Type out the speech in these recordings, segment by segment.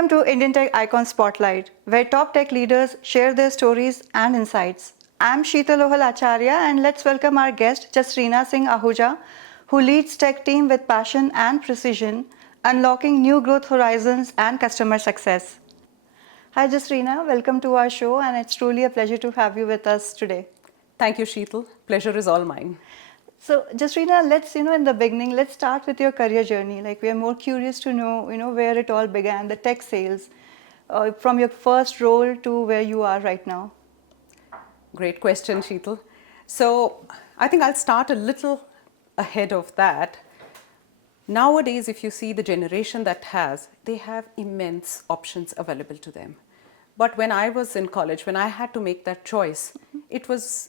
Welcome to Indian Tech Icon Spotlight, where top tech leaders share their stories and insights. I'm Sheetal Lohal Acharya, and let's welcome our guest, Jasrina Singh Ahuja, who leads tech team with passion and precision, unlocking new growth horizons and customer success. Hi Jasrina, welcome to our show, and it's truly a pleasure to have you with us today. Thank you, Sheetal. Pleasure is all mine. So, Jasrina, let's, in the beginning, let's start with your career journey. Like, we are more curious to know, where it all began, the tech sales, from your first role to where you are right now. Great question, Sheetal. So, I think I'll start a little ahead of that. Nowadays, if you see the generation they have immense options available to them. But when I was in college, when I had to make that choice, it was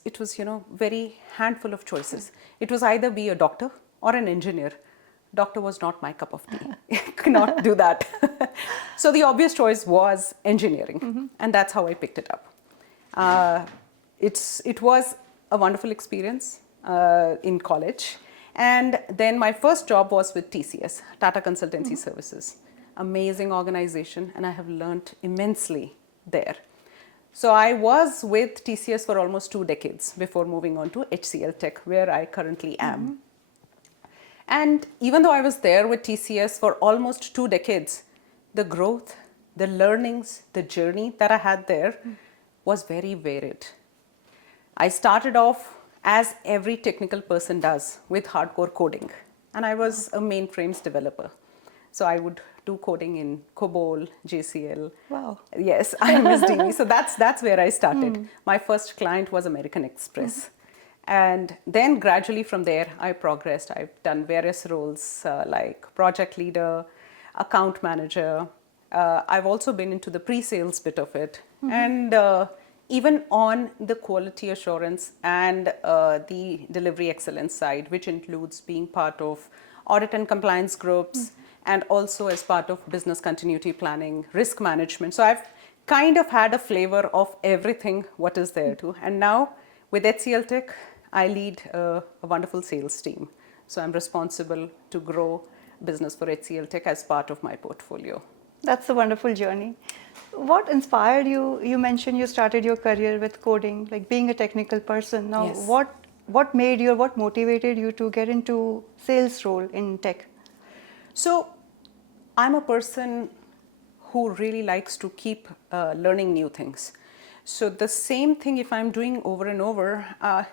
very handful of choices. It was either be a doctor or an engineer. Doctor was not my cup of tea. Could not do that. So the obvious choice was engineering, and that's how I picked it up. It was a wonderful experience in college, and then my first job was with TCS, Tata Consultancy Services. Amazing organization, and I have learned immensely there. So I was with TCS for almost 2 decades before moving on to HCL Tech, where I currently am. And even though I was there with TCS for almost 2 decades, the growth, the learnings, the journey that I had there was very varied. I started off as every technical person does with hardcore coding, and I was a mainframes developer. So I would do coding in COBOL, JCL. Wow. Yes, I miss DB. So that's where I started. My first client was American Express. And then gradually from there, I progressed. I've done various roles like project leader, account manager. I've also been into the pre-sales bit of it. And even on the quality assurance and the delivery excellence side, which includes being part of audit and compliance groups, and also as part of business continuity planning, risk management. So I've kind of had a flavor of everything what is there too. And now with HCL Tech, I lead a wonderful sales team. So I'm responsible to grow business for HCL Tech as part of my portfolio. That's a wonderful journey. What inspired you? You mentioned you started your career with coding, like being a technical person. Now, Yes. what made you, or what motivated you to get into sales role in tech? So I'm a person who really likes to keep learning new things. So the same thing, if I'm doing over and over,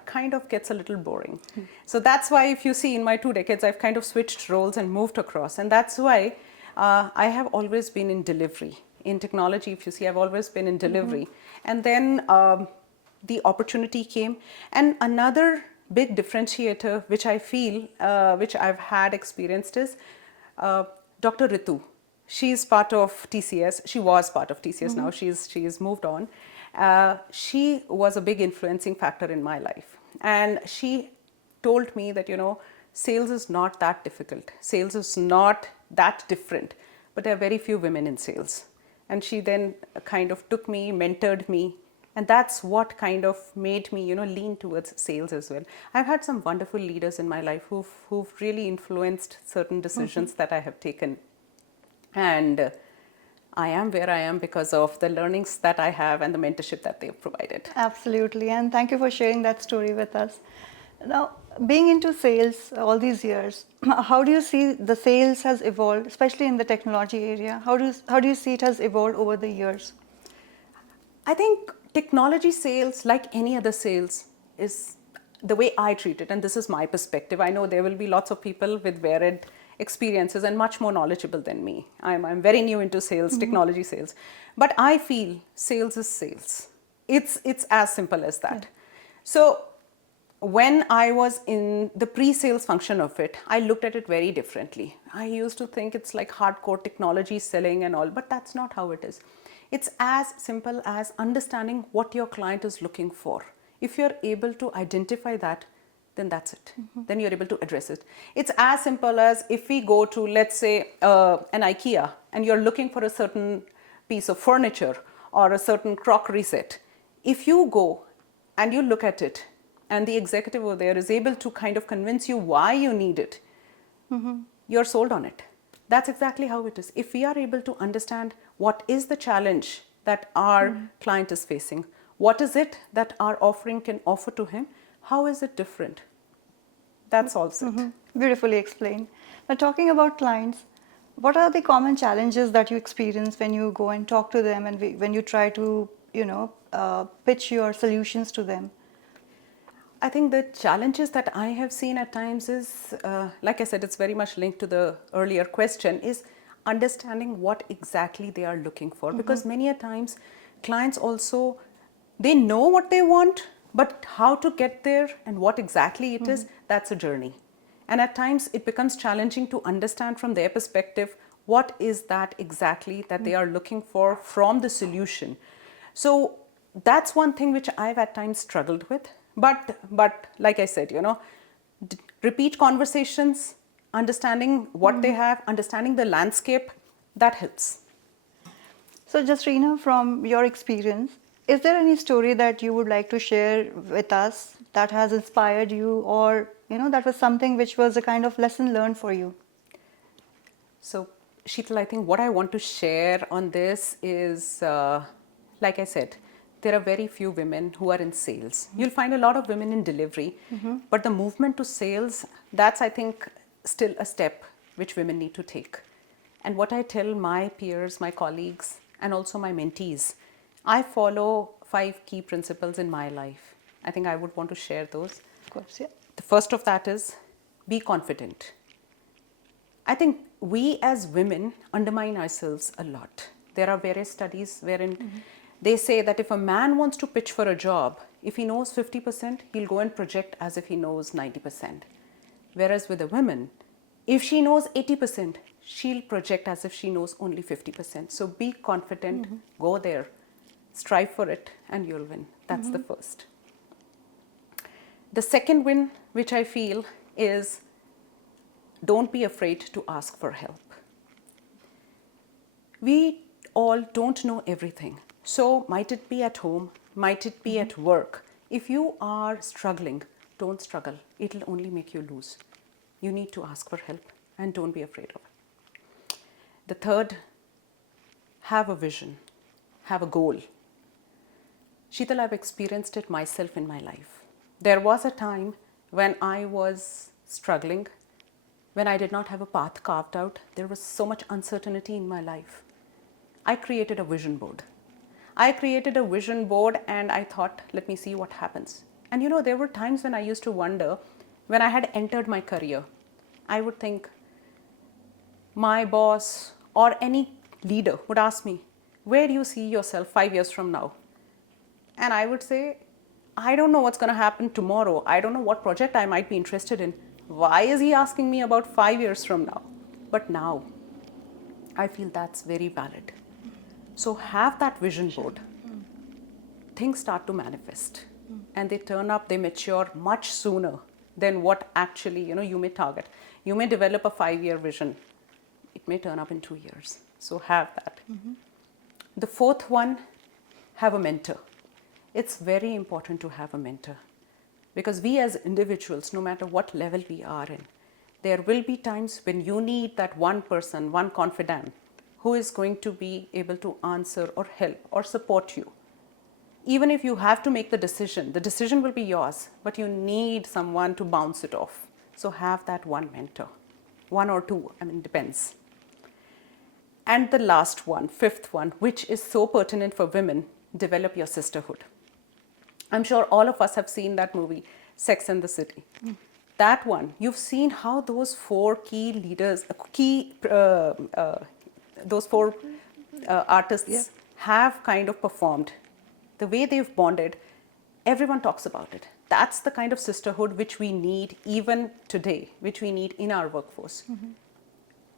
kind of gets a little boring. So that's why if you see in my 2 decades, I've kind of switched roles and moved across. And that's why I have always been in delivery. In technology, if you see, I've always been in delivery. And then the opportunity came. And another big differentiator, which I feel, which I've had experienced is Dr. Ritu. She's part of TCS. She was part of TCS now. She's moved on. She was a big influencing factor in my life. And she told me that, sales is not that difficult. Sales is not that different. But there are very few women in sales. And she then kind of took me, mentored me. And that's what kind of made me, lean towards sales as well. I've had some wonderful leaders in my life who've really influenced certain decisions that I have taken. And I am where I am because of the learnings that I have and the mentorship that they've provided. Absolutely, and thank you for sharing that story with us. Now, being into sales all these years, how do you see the sales has evolved, especially in the technology area? How do you see it has evolved over the years? I think technology sales, like any other sales, is the way I treat it, and this is my perspective. I know there will be lots of people with varied experiences and much more knowledgeable than me. I'm very new into sales, technology sales. But I feel sales is sales. It's as simple as that. Yeah. So when I was in the pre-sales function of it, I looked at it very differently. I used to think it's like hardcore technology selling and all, but that's not how it is. It's as simple as understanding what your client is looking for. If you're able to identify that, then that's it. Then you're able to address it. It's as simple as if we go to, let's say, an IKEA, and you're looking for a certain piece of furniture or a certain crockery set. If you go and you look at it, and the executive over there is able to kind of convince you why you need it, you're sold on it. That's exactly how it is. If we are able to understand what is the challenge that our client is facing? What is it that our offering can offer to him? How is it different? That solves it. Beautifully explained. Now, talking about clients, what are the common challenges that you experience when you go and talk to them and when you try to, pitch your solutions to them? I think the challenges that I have seen at times is, like I said, it's very much linked to the earlier question, is understanding what exactly they are looking for. Because many a times clients also, they know what they want, but how to get there and what exactly it is, that's a journey. And at times it becomes challenging to understand from their perspective what is that exactly that they are looking for from the solution. So that's one thing which I've at times struggled with. But like I said, repeat conversations, understanding what they have, understanding the landscape, that helps. So, Jasrina, from your experience, is there any story that you would like to share with us that has inspired you, or that was something which was a kind of lesson learned for you? So, Sheetal, I think what I want to share on this is, like I said, there are very few women who are in sales. You'll find a lot of women in delivery, but the movement to sales, that's, I think, still a step which women need to take. And what I tell my peers, my colleagues, and also my mentees, I follow 5 key principles in my life. I think I would want to share those. Of course, yeah. The first of that is be confident. I think we as women undermine ourselves a lot. There are various studies wherein they say that if a man wants to pitch for a job, if he knows 50%, he'll go and project as if he knows 90%. Whereas with a woman, if she knows 80%, she'll project as if she knows only 50%. So be confident, go there, strive for it, and you'll win. That's the first. The second win, which I feel, is don't be afraid to ask for help. We all don't know everything. So might it be at home, might it be at work. If you are struggling, don't struggle. It'll only make you lose. You need to ask for help and don't be afraid of it. The third, have a vision, have a goal. Sheetal, I've experienced it myself in my life. There was a time when I was struggling, when I did not have a path carved out. There was so much uncertainty in my life. I created a vision board. And I thought, let me see what happens. And there were times when I used to wonder, when I had entered my career, I would think, my boss or any leader would ask me, where do you see yourself 5 years from now? And I would say, I don't know what's going to happen tomorrow. I don't know what project I might be interested in. Why is he asking me about 5 years from now? But now, I feel that's very valid. So have that vision board. Things start to manifest. And they turn up, they mature much sooner than what actually, you may target. You may develop a 5-year vision. It may turn up in 2 years. So have that. The fourth one, have a mentor. It's very important to have a mentor. Because we as individuals, no matter what level we are in, there will be times when you need that one person, one confidant, who is going to be able to answer or help or support you. Even if you have to make the decision will be yours, but you need someone to bounce it off. So have that one mentor. 1 or 2, depends. And the last one, fifth one, which is so pertinent for women, develop your sisterhood. I'm sure all of us have seen that movie, Sex and the City. That one, you've seen how those 4 key leaders, those 4 artists have kind of performed. The way they've bonded, everyone talks about it. That's the kind of sisterhood which we need even today, which we need in our workforce.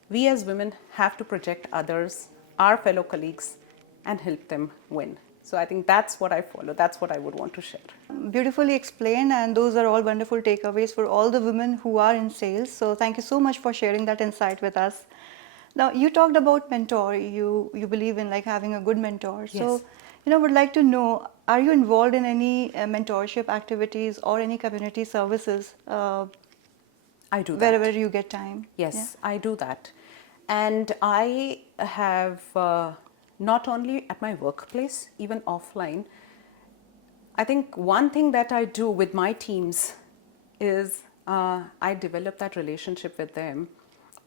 We as women have to project others, our fellow colleagues, and help them win. So I think that's what I follow. That's what I would want to share. Beautifully explained, and those are all wonderful takeaways for all the women who are in sales. So thank you so much for sharing that insight with us. Now, you talked about mentor. You believe in like having a good mentor. So, would like to know, are you involved in any mentorship activities or any community services? I do that. Wherever you get time. Yes, I do that. And I have not only at my workplace, even offline. I think one thing that I do with my teams is I develop that relationship with them,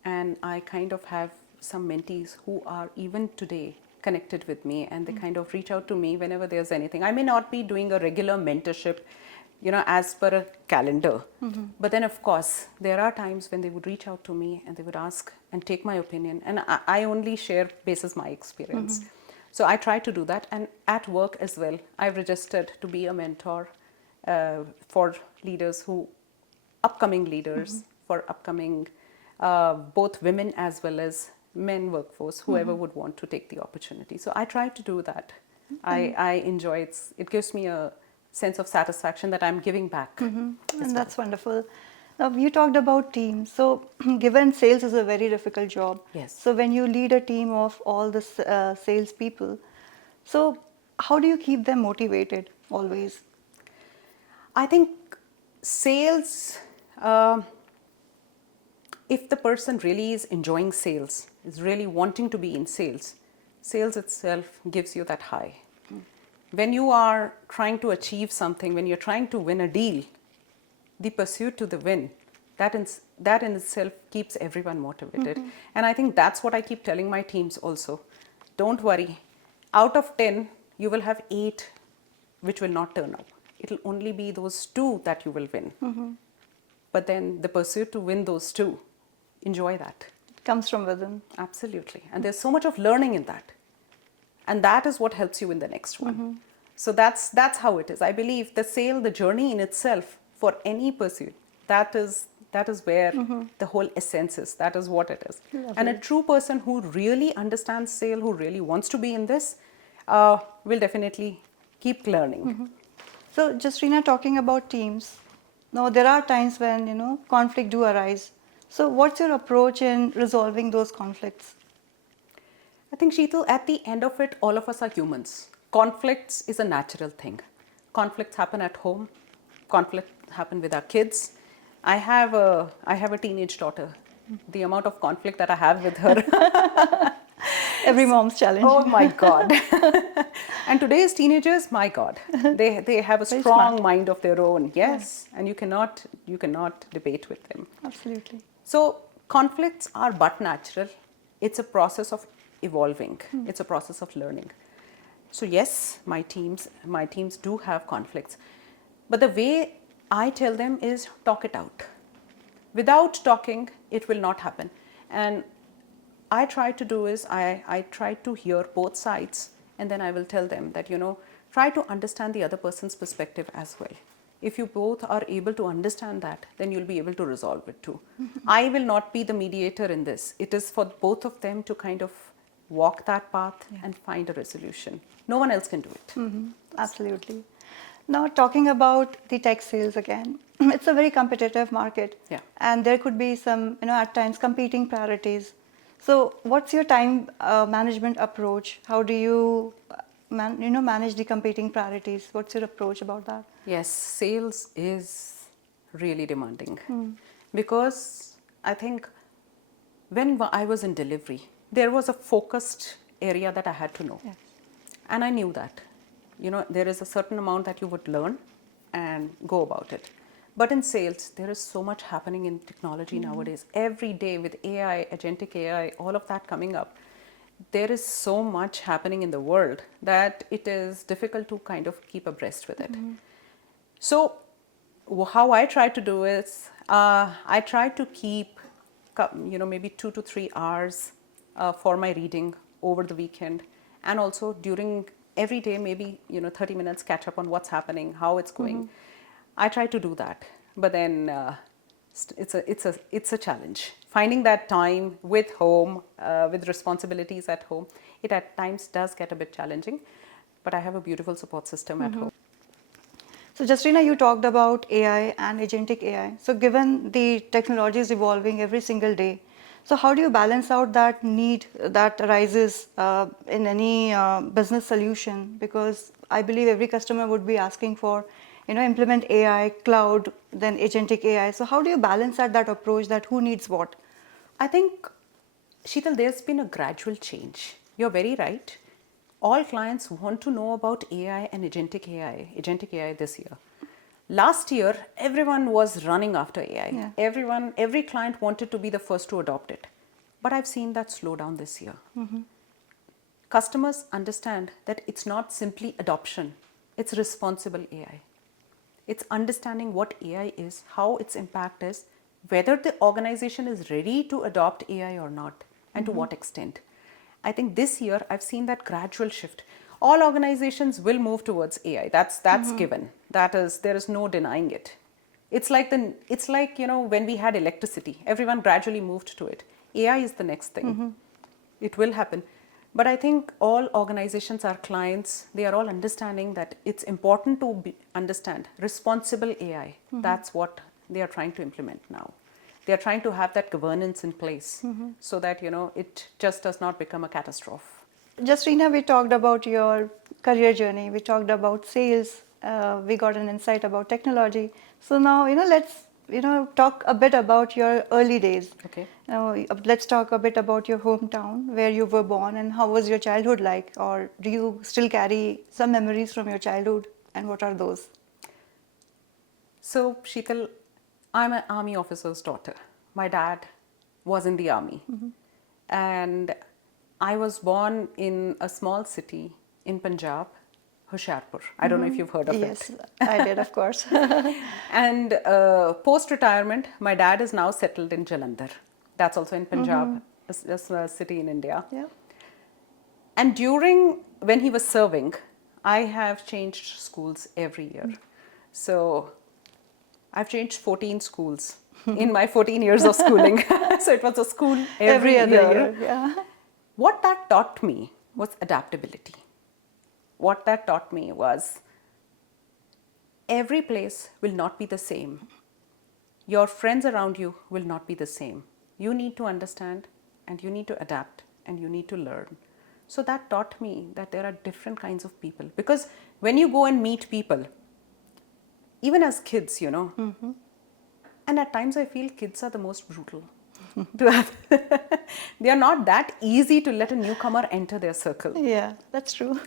and I kind of have some mentees who are even today connected with me, and they kind of reach out to me whenever there's anything. I may not be doing a regular mentorship, as per a calendar, but then of course there are times when they would reach out to me and they would ask and take my opinion, and I only share basis my experience. So I try to do that, and at work as well, I've registered to be a mentor for leaders who, upcoming leaders, for upcoming both women as well as men workforce, whoever would want to take the opportunity. So I try to do that. I enjoy it. It gives me a sense of satisfaction that I'm giving back. And that's wonderful. Now, you talked about teams. So, given sales is a very difficult job. Yes. So, when you lead a team of all the sales people, so how do you keep them motivated always? I think sales, if the person really is enjoying sales, is really wanting to be in sales, sales itself gives you that high. When you are trying to achieve something, when you're trying to win a deal, the pursuit to the win, that in itself keeps everyone motivated. And I think that's what I keep telling my teams also. Don't worry. Out of 10, you will have 8 which will not turn up. It'll only be those 2 that you will win. But then the pursuit to win those 2, enjoy that. It comes from within. Absolutely. And there's so much of learning in that. And that is what helps you in the next one. So that's how it is. I believe the journey in itself for any pursuit, that is where the whole essence is. That is what it is. Lovely. And a true person who really understands sale, who really wants to be in this, will definitely keep learning. So, Jasrina, talking about teams, now there are times when conflict do arise. So, what's your approach in resolving those conflicts? I think, Sheetal, at the end of it, all of us are humans. Conflicts is a natural thing. Conflicts happen at home. Conflicts happen with our kids. I have a teenage daughter. The amount of conflict that I have with her. Every mom's challenge. Oh my God. And today's teenagers, my God, they have a Very strong smart. mind of their own. Yes. And you cannot debate with them. Absolutely. So conflicts are but natural. It's a process of evolving. It's a process of learning. So yes, my teams do have conflicts. But the way I tell them is talk it out. Without talking, it will not happen. And I try to do is I try to hear both sides, and then I will tell them that, try to understand the other person's perspective as well. If you both are able to understand that, then you'll be able to resolve it too. I will not be the mediator in this. It is for both of them to kind of walk that path and find a resolution. No one else can do it. Absolutely. Now, talking about the tech sales again, it's a very competitive market. Yeah. And there could be some, at times competing priorities. So, what's your time management approach? How do you, manage the competing priorities? What's your approach about that? Yes, sales is really demanding because I think when I was in delivery, there was a focused area that I had to know. Yes. And I knew that, there is a certain amount that you would learn and go about it. But in sales, there is so much happening in technology nowadays. Every day with AI, agentic AI, all of that coming up, there is so much happening in the world that it is difficult to kind of keep abreast with it. So how I try to do is, I try to keep, maybe 2 to 3 hours for my reading over the weekend, and also during every day, maybe 30 minutes catch up on what's happening, how it's going. I try to do that, but then it's a challenge. Finding that time with home, with responsibilities at home, it at times does get a bit challenging, but I have a beautiful support system at home. So, Jasrina, you talked about AI and agentic AI. So, given the technology is evolving every single day, so how do you balance out that need that arises in any business solution? Because I believe every customer would be asking for, implement AI, cloud, then agentic AI. So, how do you balance that approach, that who needs what? I think, Sheetal, there's been a gradual change. You're very right. all clients want to know about AI and agentic AI this year. Last year, everyone was running after AI. Yeah. Every client wanted to be the first to adopt it. But I've seen that slow down this year. Customers understand that it's not simply adoption, it's responsible AI. It's understanding what AI is, how its impact is, whether the organization is ready to adopt AI or not, and to what extent. I think this year I've seen that gradual shift. All organizations will move towards AI. That's given. There is no denying it. It's like when we had electricity, everyone gradually moved to it. AI is the next thing. It will happen. But I think all organizations, our clients, they are all understanding that it's important to understand responsible AI. That's what they are trying to implement now. They are trying to have that governance in place so that it just does not become a catastrophe. Jasrina, we talked about your career journey. We talked about sales. We got an insight about technology. So now, let's talk a bit about your early days. Okay. Now, let's talk a bit about your hometown, where you were born, and how was your childhood like? Or do you still carry some memories from your childhood? And what are those? So, Sheetal, I'm an army officer's daughter. My dad was in the army. And I was born in a small city in Punjab, Hoshiarpur. I don't know if you've heard of it. Yes, I did, of course. And post-retirement, my dad is now settled in Jalandhar. That's also in Punjab, a city in India. Yeah. And when he was serving, I have changed schools every year. So I've changed 14 schools in my 14 years of schooling. So it was a school every other year. Yeah. What that taught me was adaptability. What that taught me was every place will not be the same. Your friends around you will not be the same. You need to understand and you need to adapt and you need to learn. So that taught me that there are different kinds of people. Because when you go and meet people, even as kids, and at times I feel kids are the most brutal. They are not that easy to let a newcomer enter their circle. Yeah, that's true.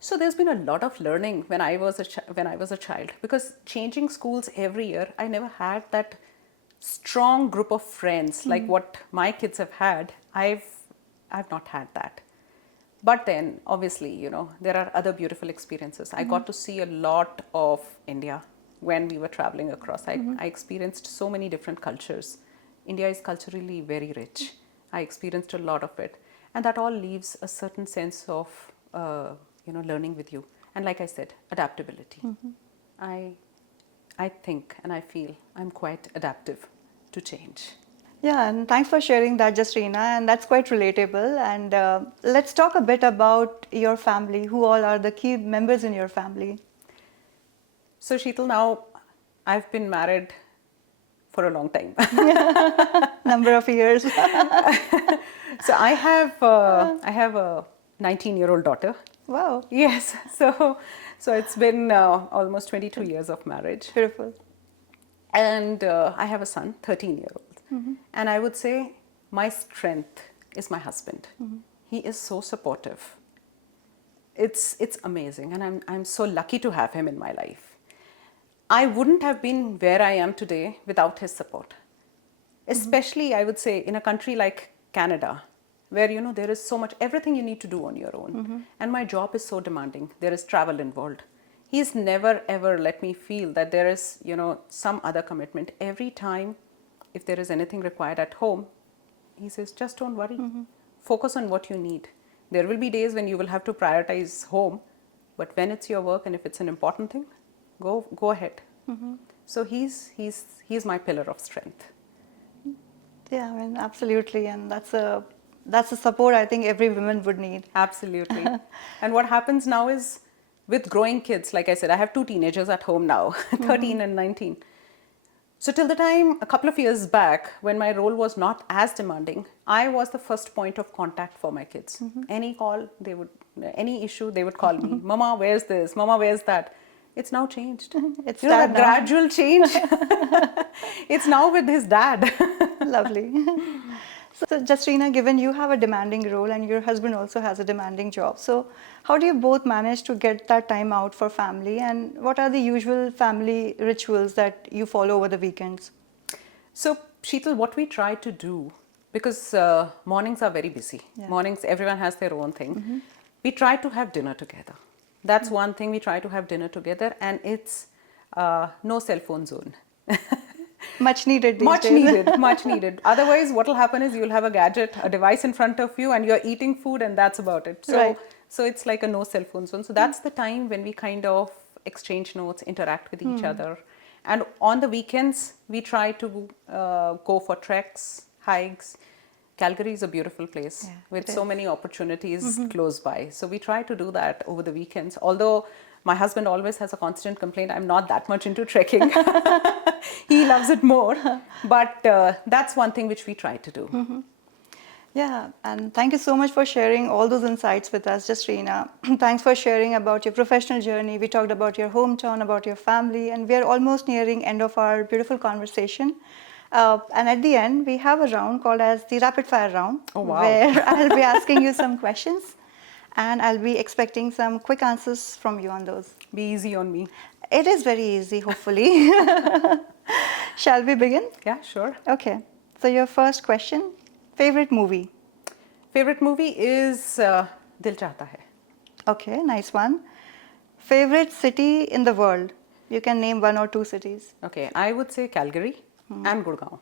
So there's been a lot of learning when I was a child, because changing schools every year, I never had that strong group of friends like what my kids have had. I've not had that. But then, obviously, there are other beautiful experiences. I got to see a lot of India when we were traveling across. I experienced so many different cultures. India is culturally very rich. I experienced a lot of it. And that all leaves a certain sense of, learning with you. And like I said, adaptability. I think and I feel I'm quite adaptive to change. Yeah, and thanks for sharing that, Jasrina, and that's quite relatable. And let's talk a bit about your family. Who all are the key members in your family? So Sheetal, now I've been married for a long time. Number of years. So I have a 19-year-old daughter. Wow. Yes. So it's been almost 22 years of marriage. Beautiful. And I have a son, 13-year-old. And I would say my strength is my husband. He is so supportive. It's amazing, and I'm so lucky to have him in my life. I wouldn't have been where I am today without his support. Especially, I would say, in a country like Canada, where there is so much, everything you need to do on your own. And my job is so demanding. There is travel involved. He's never ever let me feel that there is some other commitment. Every time, if there is anything required at home, he says, just don't worry. Focus on what you need. There will be days when you will have to prioritize home, but when it's your work and if it's an important thing, go ahead. So he's my pillar of strength. Yeah, I mean, absolutely, and that's a support I think every woman would need. Absolutely. And what happens now is, with growing kids, like I said, I have 2 teenagers at home now, 13 and 19. So till the time, a couple of years back, when my role was not as demanding, I was the first point of contact for my kids. Any call, any issue, they would call me. Mama, where's this? Mama, where's that? It's now changed. It's that dad now. gradual change. It's now with his dad. Lovely. So, Jasrina, given you have a demanding role and your husband also has a demanding job, so how do you both manage to get that time out for family? And what are the usual family rituals that you follow over the weekends? So, Sheetal, what we try to do, because mornings are very busy, Yeah. mornings, everyone has their own thing. We try to have dinner together. That's one thing, we try to have dinner together, and it's no cell phone zone. Much needed these Much days. needed, much needed. Otherwise, what will happen is you'll have a gadget, a device in front of you, and you're eating food, and that's about it. So, Right. so it's like a no cell phone zone. So that's the time when we kind of exchange notes, interact with each other, and on the weekends we try to go for treks, hikes. Calgary is a beautiful place Yeah, with it so is. many opportunities close by. So we try to do that over the weekends. Although my husband always has a constant complaint, I'm not that much into trekking. He loves it more. But that's one thing which we try to do. Yeah, and thank you so much for sharing all those insights with us, Jasrina. Thanks for sharing about your professional journey. We talked about your hometown, about your family, and we are almost nearing end of our beautiful conversation. And at the end, we have a round called as the rapid fire round, Oh, wow. where I'll be asking you some questions, and I'll be expecting some quick answers from you on those. Be easy on me. It is very easy, hopefully. Shall we begin? Yeah, sure. Okay. So your first question, favorite movie? Favorite movie is Dil Chahta Hai. Okay, nice one. Favorite city in the world? You can name one or two cities. Okay, I would say Calgary and Gurgaon.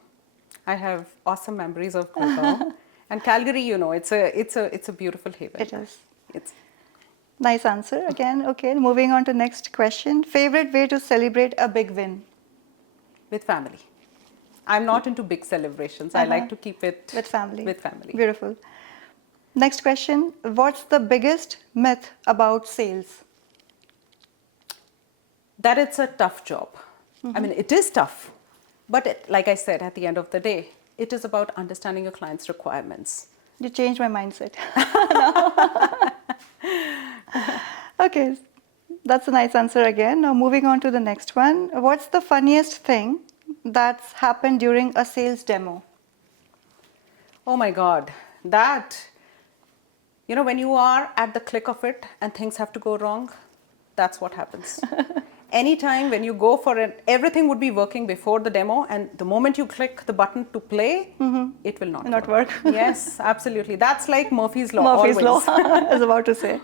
I have awesome memories of Gurgaon. And Calgary, you know, it's a beautiful haven. It is. It's Nice answer again. Okay, moving on to next question. Favorite way to celebrate a big win? with family. I'm not into big celebrations. I like to keep it With family. With family. Beautiful. Next question. What's the biggest myth about sales? That it's a tough job. I mean, it is tough, but like I said, at the end of the day, it is about understanding your client's requirements. You changed my mindset. Okay, that's a nice answer again. Now moving on to the next one. What's the funniest thing that's happened during a sales demo? Oh my God, that, you know, when you are at the click of it and things have to go wrong, that's what happens. Anytime when you go for it, everything would be working before the demo, and the moment you click the button to play, it will not work. Yes, absolutely. That's like Murphy's Law. Murphy's always. Law, I was about to say.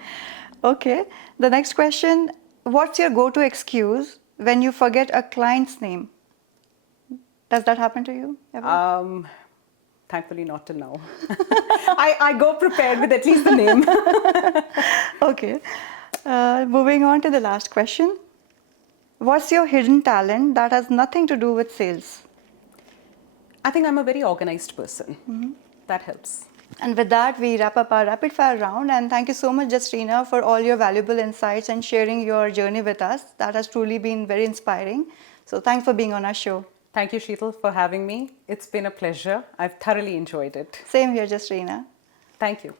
Okay, the next question. What's your go-to excuse when you forget a client's name? Does that happen to you ever? Thankfully, not till now. I go prepared with at least the name. Okay, moving on to the last question. What's your hidden talent that has nothing to do with sales? I think I'm a very organized person. That helps. And with that, we wrap up our rapid fire round. And thank you so much, Jasrina, for all your valuable insights and sharing your journey with us. That has truly been very inspiring. So thanks for being on our show. Thank you, Sheetal, for having me. It's been a pleasure. I've thoroughly enjoyed it. Same here, Jasrina. Thank you.